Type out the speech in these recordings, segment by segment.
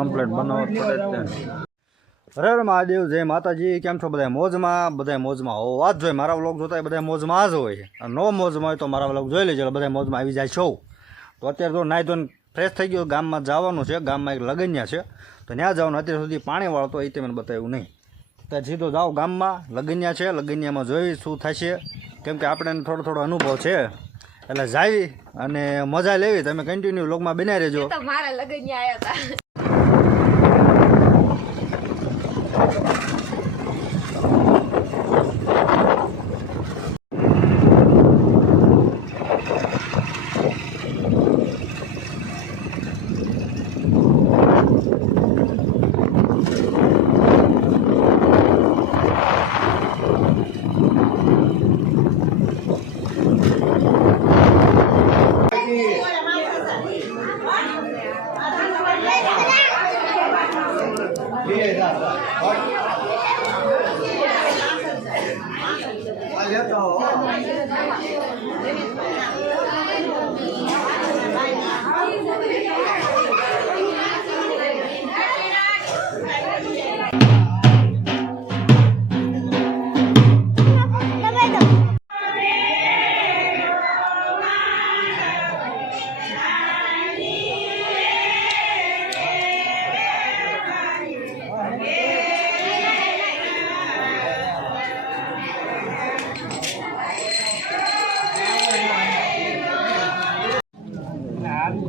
Complete બનાવવો પડે જ ને. હરે હરે મહાદેવ, જય માતાજી. કેમ છો બધા? મોજમાં? બધા મોજમાં હોવા જ જોઈએ. મારા વ્લોગ જોતા હોય બધા મોજમાં જ હોય. નો મોજમાં હોય તો મારા વ્લોગ જોઈ લેજો, બધા મોજમાં આવી જાય છો. તો અત્યારે તો નાહી ધોઈને ફ્રેશ થઈ ગયો, ગામમાં જવાનું છે. ગામમાં એક લગનિયા છે તો ત્યાં જવાનું. અત્યાર સુધી પાણીવાળો તો એ મને બતાવ્યું નહીં. ત્યાં સીધો જાઓ ગામમાં, લગનિયા છે, લગનિયામાં જોઈ શું થશે, કેમ કે આપણે થોડો થોડો અનુભવ છે એટલે જાવી અને મજા લેવી. તમે કન્ટિન્યુ વ્લોગમાં બનાવી રહેજો. મારા લગનિયા આવ્યા હતા.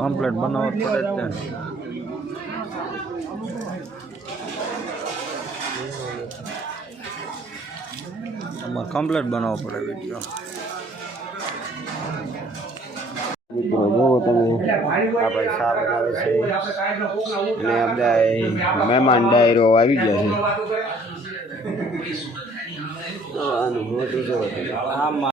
કમ્પ્લેટ બનાવવો પડે જ ને. આમાં કમ્પ્લેટ બનાવવો પડે વિડીયો. મિત્રો જોવો તમે આપણે શા બનાવે છે અને આ બધા મહેમાન ડાયરો આવી ગયા છે. આનું મોટું જોવો તમે.